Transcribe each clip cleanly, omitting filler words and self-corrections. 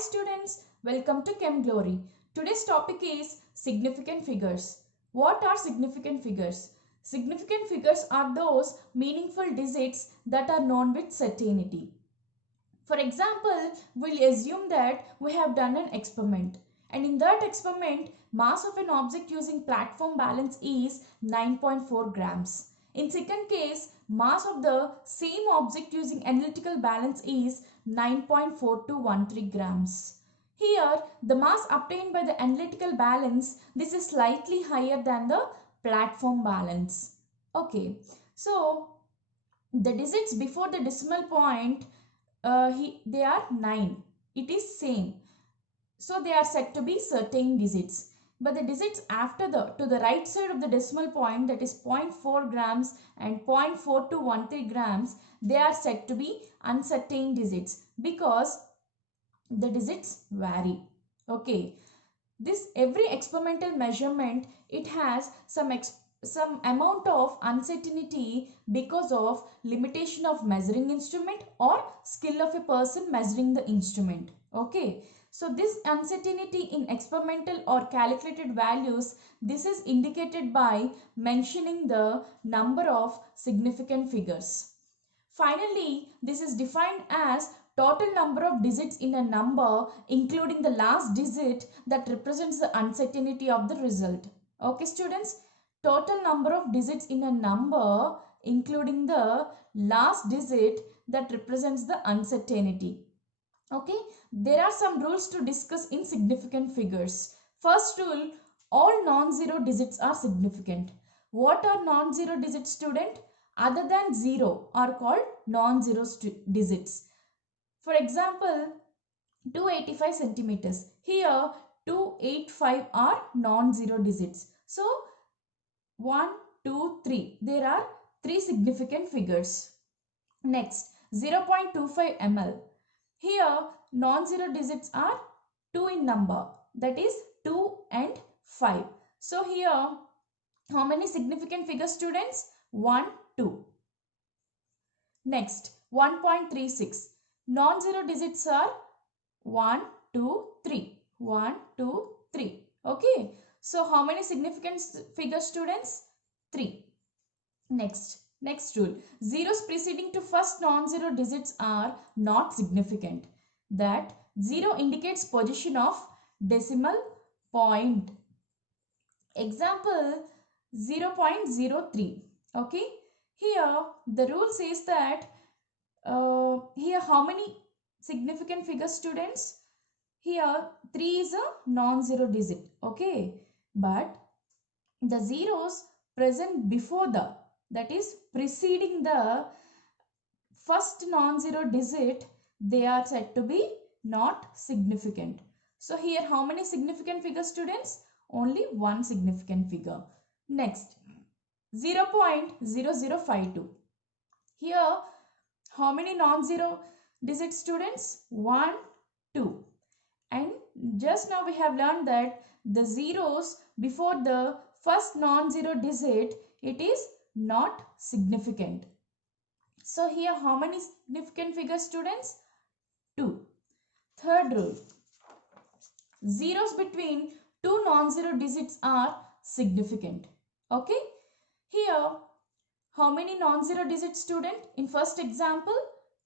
students, welcome to Chem Glory. Today's topic is significant figures. What are significant figures? Significant figures are those meaningful digits that are known with certainty. For example, we'll assume that we have done an experiment, and in that experiment, mass of an object using platform balance is 9.4 grams. In second case, mass of the same object using analytical balance is 9.4213 grams. Here, the mass obtained by the analytical balance, this is slightly higher than the platform balance. Okay, so the digits before the decimal point, they are 9. It is same. So they are said to be certain digits. But the digits after to the right side of the decimal point, that is 0.4 grams and 0.4213 grams, they are said to be uncertain digits because the digits vary. Okay. This every experimental measurement, it has some amount of uncertainty because of limitation of measuring instrument or skill of a person measuring the instrument. Okay. So this uncertainty in experimental or calculated values, this is indicated by mentioning the number of significant figures. Finally, this is defined as total number of digits in a number including the last digit that represents the uncertainty of the result. Okay students, total number of digits in a number including the last digit that represents the uncertainty. Okay, there are some rules to discuss in significant figures. First rule, all non-zero digits are significant. What are non-zero digits, student? Other than 0 are called non-zero digits. For example, 285 centimeters. Here 285 are non-zero digits. So 1, 2, 3. There are 3 significant figures. Next, 0.25 ml. Here non-zero digits are 2 in number, that is 2 and 5. So here how many significant figures, students? 1, 2. Next, 1.36. Non-zero digits are 1, 2, 3. 1, 2, 3. Okay. So how many significant figures, students? 3. Next rule. Zeros preceding to first non-zero digits are not significant. That 0 indicates position of decimal point. Example 0.03. Okay. Here the rule says that here how many significant figures, students? Here 3 is a non-zero digit. Okay. But the zeros present before that is preceding the first non-zero digit, they are said to be not significant. So here how many significant figures, students? Only one significant figure. Next, 0.0052. Here how many non-zero digits, students? 1, 2. And just now we have learned that the zeros before the first non-zero digit, it is not significant. So here how many significant figures, students? 2. Third rule, zeros between two non-zero digits are significant. Okay. Here how many non-zero digits, student? In first example,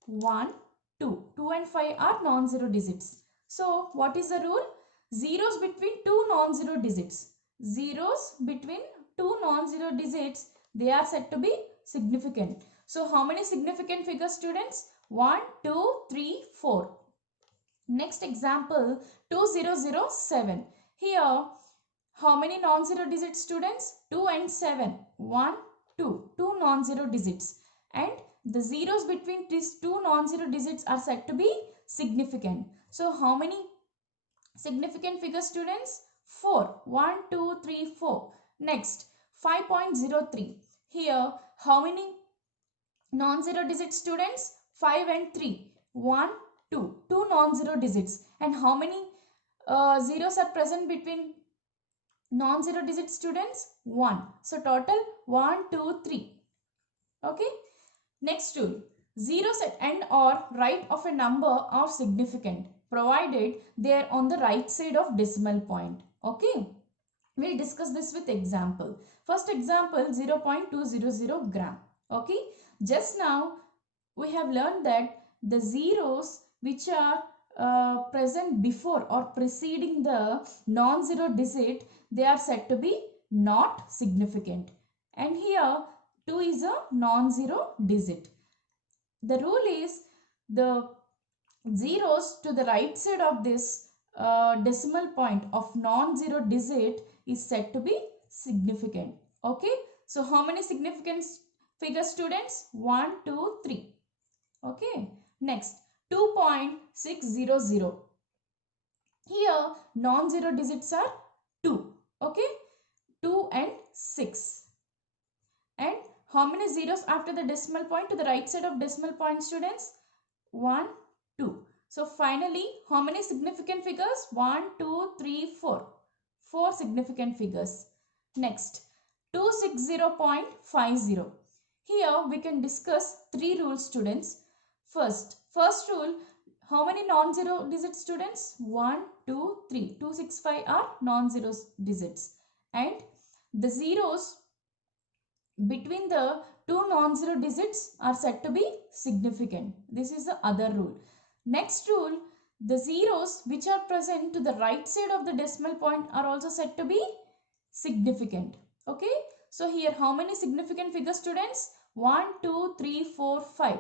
1, 2. 2 and 5 are non-zero digits. So what is the rule? Zeros between two non-zero digits. Zeros between two non-zero digits, they are said to be significant. So how many significant figures, students? 1, 2, 3, 4. Next example, 2007. Here how many non-zero digits, students? 2 and 7. 1, 2. 2 non-zero digits. And the zeros between these two non-zero digits are said to be significant. So how many significant figures, students? 4. 1, 2, 3, 4. Next, 5.03. Here how many non-zero digits, students? 5 and 3. 1, 2. 2 non-zero digits. And how many zeros are present between non-zero digits, students? 1. So total 1, 2, 3. Okay. Next rule. Zeros at end or right of a number are significant. provided they are on the right side of decimal point. Okay, we'll discuss this with example. First example, 0.200 gram. Okay, just now we have learned that the zeros which are present before or preceding the non-zero digit, they are said to be not significant. And here 2 is a non-zero digit. The rule is the zeros to the right side of this decimal point of non-zero digit is said to be significant. Okay, so how many significant figures, students? 1, 2, 3. Okay, next 2.600. Here non-zero digits are 2. Okay, 2 and 6. And how many zeros after the decimal point to the right side of decimal point, students? 1, 2. So finally, how many significant figures? 1, 2, 3, 4. 4 significant figures. Next, 260.50. Here we can discuss 3 rules, students. First rule, how many non-zero digits, students? 1, 2, 3. 265 are non-zero digits. And the zeros between the two non-zero digits are said to be significant. This is the other rule. Next rule, the zeros which are present to the right side of the decimal point are also said to be significant. Okay, so here how many significant figures, students? 1, 2, 3, 4, 5.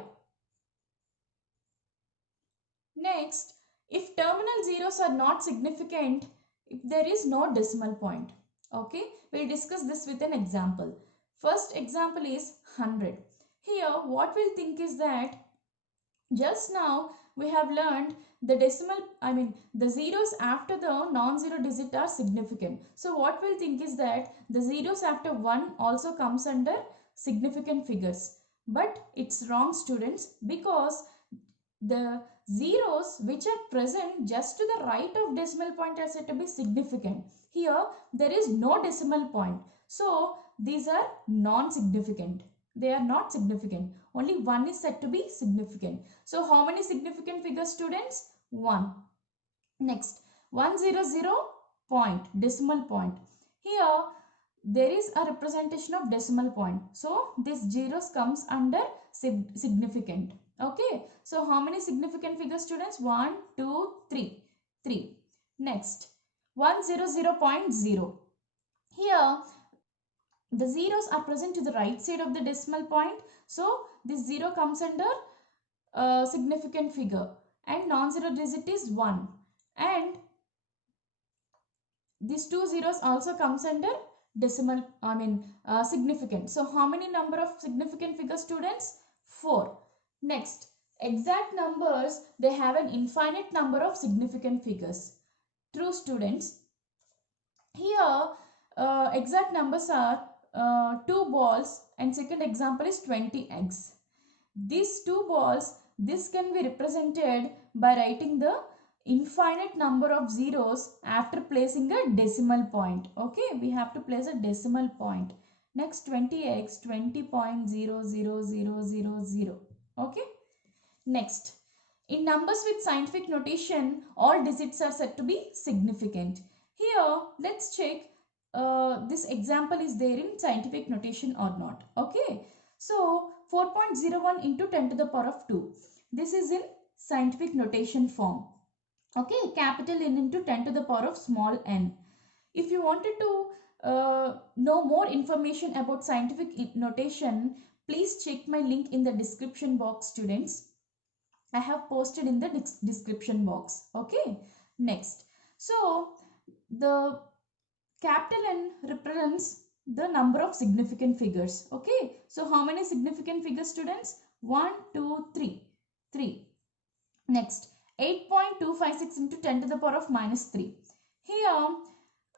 Next, if terminal zeros are not significant, if there is no decimal point. Okay, we'll discuss this with an example. First example is 100. Here what we'll think is that just now we have learned the the zeros after the non-zero digit are significant. So what we'll think is that the zeros after 1 also comes under significant figures. But it's wrong, students, because the zeros which are present just to the right of decimal point are said to be significant. Here there is no decimal point. So these are non-significant. They are not significant. Only one is said to be significant. So how many significant figures, students? 1. Next, 100 point, decimal point. Here there is a representation of decimal point. So this zeros comes under significant. Okay, so how many significant figures, students? 1, 2, 3. 3. Next, 100.0. Here the zeros are present to the right side of the decimal point. So this 0 comes under significant figure, and non-zero digit is 1. And these 2 zeros also comes under decimal, significant. So how many number of significant figures, students? 4. Next, exact numbers, they have an infinite number of significant figures. True, students. Here exact numbers are 2 balls, and second example is 20 eggs. These 2 balls, this can be represented by writing the infinite number of zeros after placing a decimal point. Okay, we have to place a decimal point. Next, 20x, 20.00000. Okay. Next, in numbers with scientific notation, all digits are said to be significant. Here, let's check this example is there in scientific notation or not. Okay, so 4.01 into 10 to the power of 2. This is in scientific notation form. Okay, capital N into 10 to the power of small n. If you wanted to know more information about scientific notation, please check my link in the description box, students. I have posted in the description box. Okay, next. So the capital N represents the number of significant figures. Okay, so how many significant figures, students? 1, 2, 3. 3. Next, 8.256 into 10 to the power of minus 3. Here,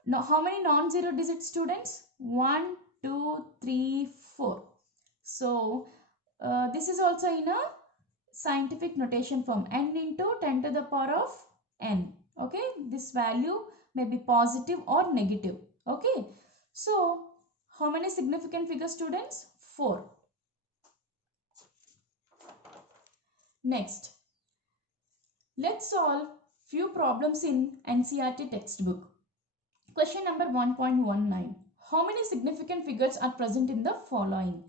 now how many non-zero digits, students? 1, 2, 3, 4. So this is also in a scientific notation form, n into 10 to the power of n. Okay, this value may be positive or negative. Okay, so how many significant figures, students? 4. Next, let's solve few problems in NCERT textbook. Question number 1.19. How many significant figures are present in the following?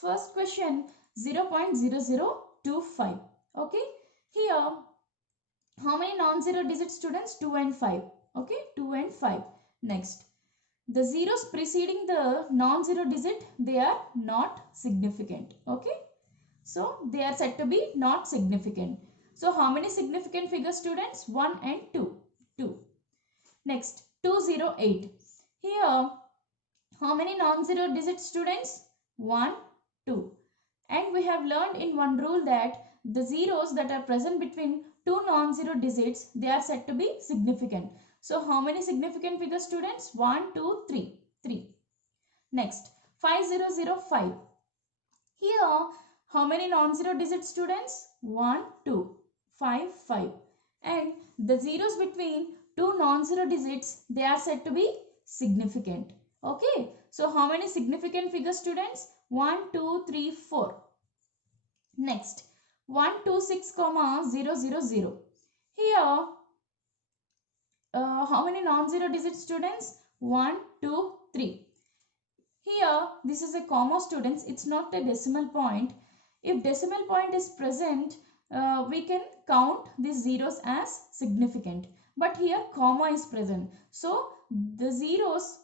First question, 0.0025. Okay. Here, how many non-zero digit students? 2 and 5. Okay. 2 and 5. Next, the zeros preceding the non-zero digit, they are not significant. Okay. So, they are said to be not significant. So, how many significant figure students? 1 and 2. 2. Next, 208. Here, how many non-zero digit students? 1, 2. And we have learned in one rule that the zeros that are present between two non-zero digits, they are said to be significant. So, how many significant figure students? 1, 2, 3. 3. Next, 5005. Here, how many non-zero digit students? 1, 2, 5, 5. And the zeros between two non-zero digits, they are said to be significant. Okay. So, how many significant figure students? 1, 2, 3, 4. Next, 126, 000. Here, how many non-zero digit students? 1, 2, 3. Here, this is a comma students. It's not a decimal point. If decimal point is present, we can count these zeros as significant. But here, comma is present. So, the zeros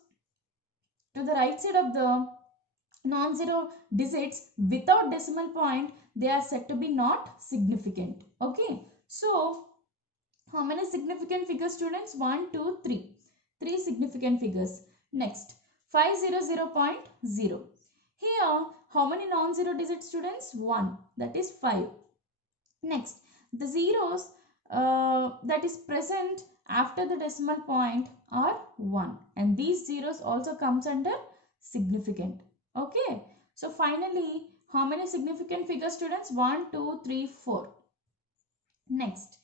to the right side of the non-zero digits without decimal point, they are said to be not significant. Okay. So, how many significant figure students? 1, 2, 3. 3 significant figures. Next, 500.0. Here, how many non-zero digit students? 1. That is 5. Next, the zeros that is present after the decimal point are 1. And these zeros also comes under significant. Okay. So, finally, how many significant figure students? 1, 2, 3, 4. Next,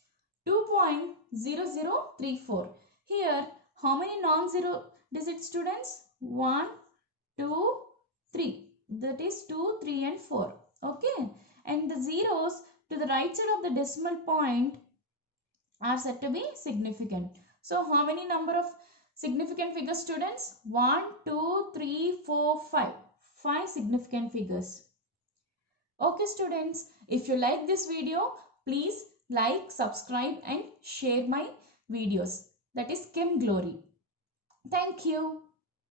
2.0034. Here, how many non-zero digit students? 1, 2, 3. That is 2, 3 and 4. Okay. And the zeros to the right side of the decimal point are said to be significant. So, how many number of significant figure students? 1, 2, 3, 4, 5. 5 significant figures. Okay students, if you like this video, please like, subscribe and share my videos. That is Chem Glory. Thank you.